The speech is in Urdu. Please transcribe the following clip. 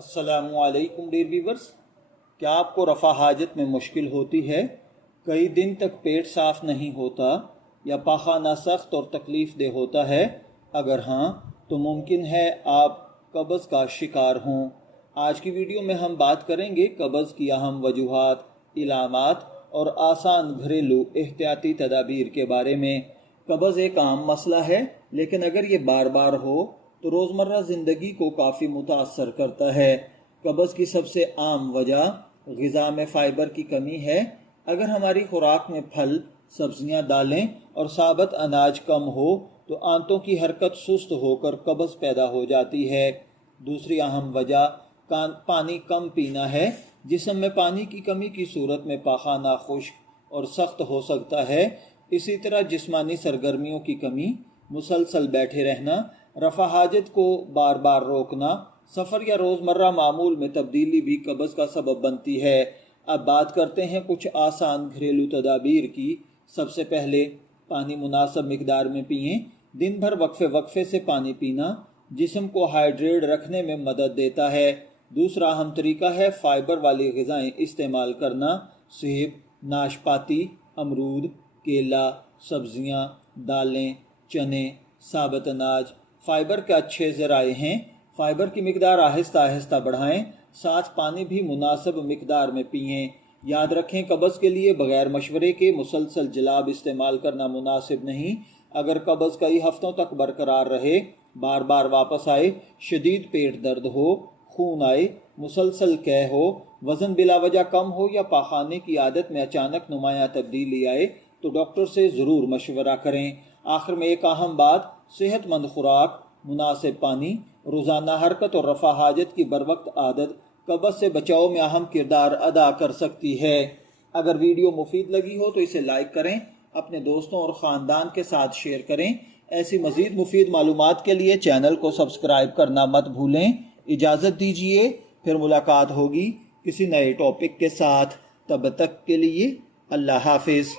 السلام علیکم ڈیئر ویورز، کیا آپ کو رفع حاجت میں مشکل ہوتی ہے؟ کئی دن تک پیٹ صاف نہیں ہوتا یا پاخانہ سخت اور تکلیف دہ ہوتا ہے؟ اگر ہاں تو ممکن ہے آپ قبض کا شکار ہوں۔ آج کی ویڈیو میں ہم بات کریں گے قبض کی اہم وجوہات، علامات اور آسان گھریلو احتیاطی تدابیر کے بارے میں۔ قبض ایک عام مسئلہ ہے، لیکن اگر یہ بار بار ہو تو روزمرہ زندگی کو کافی متاثر کرتا ہے۔ قبض کی سب سے عام وجہ غذا میں فائبر کی کمی ہے۔ اگر ہماری خوراک میں پھل، سبزیاں، دالیں اور ثابت اناج کم ہو تو آنتوں کی حرکت سست ہو کر قبض پیدا ہو جاتی ہے۔ دوسری اہم وجہ پانی کم پینا ہے۔ جسم میں پانی کی کمی کی صورت میں پاخانہ خشک اور سخت ہو سکتا ہے۔ اسی طرح جسمانی سرگرمیوں کی کمی، مسلسل بیٹھے رہنا، رفع حاجت کو بار بار روکنا، سفر یا روزمرہ معمول میں تبدیلی بھی قبض کا سبب بنتی ہے۔ اب بات کرتے ہیں کچھ آسان گھریلو تدابیر کی۔ سب سے پہلے پانی مناسب مقدار میں پئیں۔ دن بھر وقفے وقفے سے پانی پینا جسم کو ہائیڈریٹ رکھنے میں مدد دیتا ہے۔ دوسرا اہم طریقہ ہے فائبر والی غذائیں استعمال کرنا۔ سیب، ناشپاتی، امرود، کیلا، سبزیاں، دالیں، چنے، ثابت اناج فائبر کے اچھے ذرائع ہیں۔ فائبر کی مقدار آہستہ آہستہ بڑھائیں، ساتھ پانی بھی مناسب مقدار میں پئیں۔ یاد رکھیں قبض کے لیے بغیر مشورے کے مسلسل جلاب استعمال کرنا مناسب نہیں۔ اگر قبض کئی ہفتوں تک برقرار رہے، بار بار واپس آئے، شدید پیٹ درد ہو، خون آئے، مسلسل قے ہو، وزن بلا وجہ کم ہو یا پاخانے کی عادت میں اچانک نمایاں تبدیلی آئے تو ڈاکٹر سے ضرور مشورہ کریں۔ آخر میں ایک اہم بات، صحت مند خوراک، مناسب پانی، روزانہ حرکت اور رفع حاجت کی بروقت عادت قبض سے بچاؤ میں اہم کردار ادا کر سکتی ہے۔ اگر ویڈیو مفید لگی ہو تو اسے لائک کریں، اپنے دوستوں اور خاندان کے ساتھ شیئر کریں۔ ایسی مزید مفید معلومات کے لیے چینل کو سبسکرائب کرنا مت بھولیں۔ اجازت دیجیے، پھر ملاقات ہوگی کسی نئے ٹاپک کے ساتھ۔ تب تک کے لیے اللہ حافظ۔